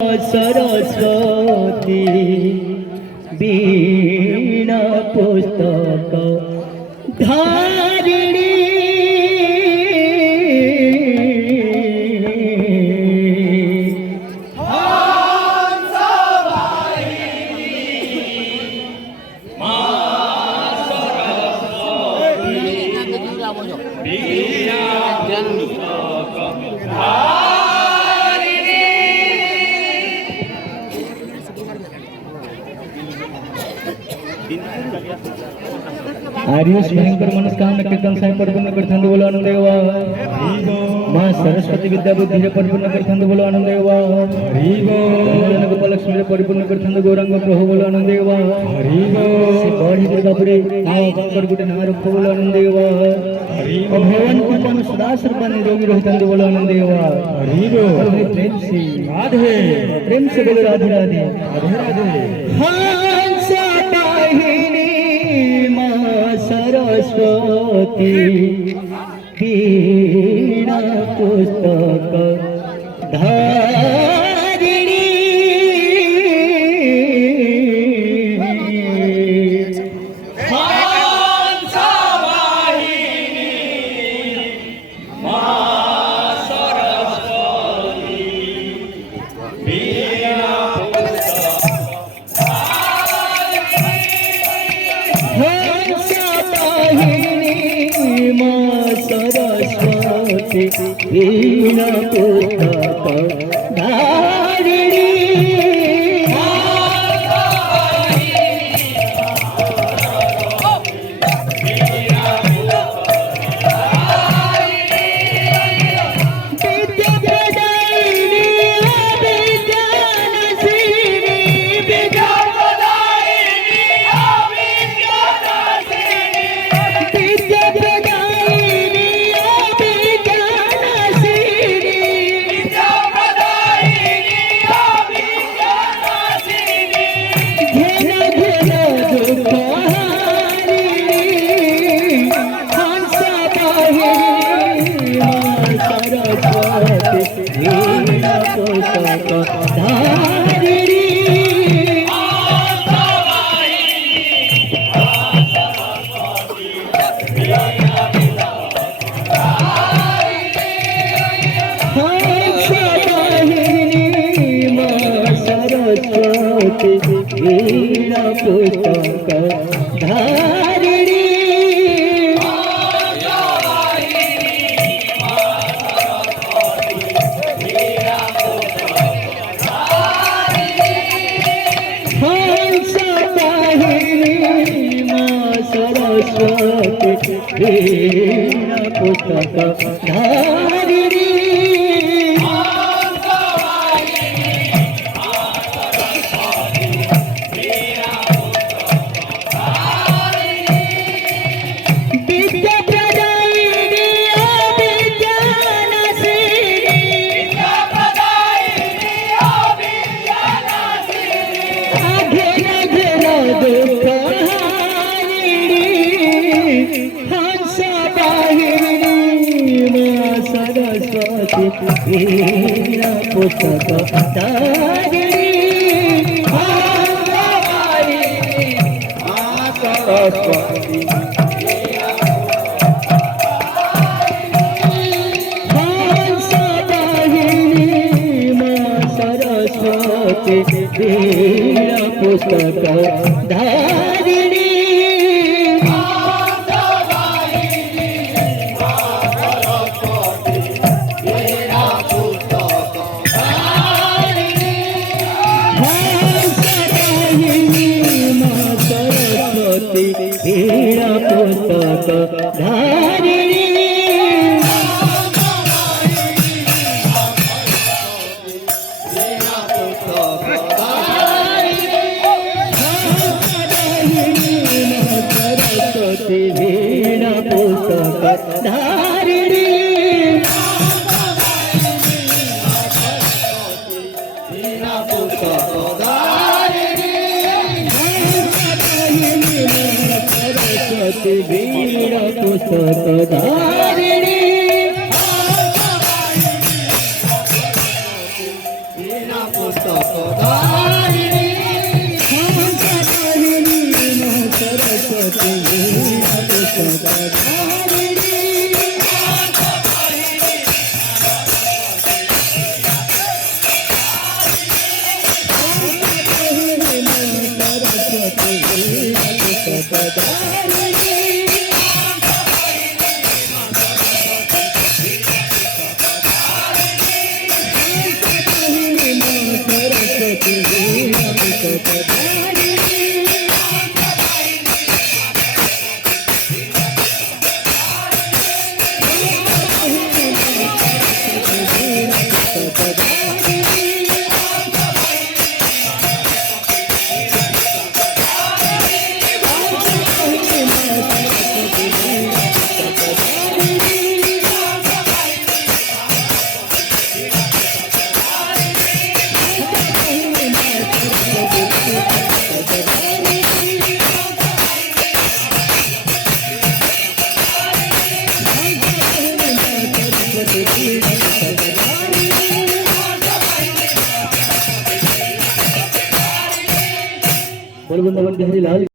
सरस्वती वीणा पुस्तक धारिणी आर्युष भयंकर मनस्कामना कीर्तन साई परिपूर्ण करथंद बोलो आनंद देवा मां सरस्वती विद्या बुद्धि परिपूर्ण करथंद बोलो आनंद देवा जनक उपलक्ष्मी परिपूर्ण करथंद गौरांग प्रभु बोलो आनंद देवा से बड़ी दुर्गा पुरे नाव कंकर गुटे नाम रख बोलो आनंद देवा भगवान कृपा सदा सर्वदा निरोगी रहथंद बोलो आनंद देवा प्रेम से बोलो राधे राधे हंस वाहिनी सरस्वती वीणा पुस्तक धारिणी हंस वाहिनी मां सरस्वती वीणा सरस्वती वीणा पुस्तक धारिणी वीणा पुस्तक धारिणी हंस वाहिनी मां सरस्वती वीणा पुस्तक धारिणी वीणा पुस्तक धारिणी सरस्वती हंस वाहिनी मां सरस्वती वीणा पुस्तक धारिणी वीणा पुस्तक धारिणी सरस्वती वीणा पुस्तक धारिणी वीणा पुस्तक सरस्वती वीणा पुस्तक धारिणी वीणा पुस्तक बोल वृंदावन बिहारी लाल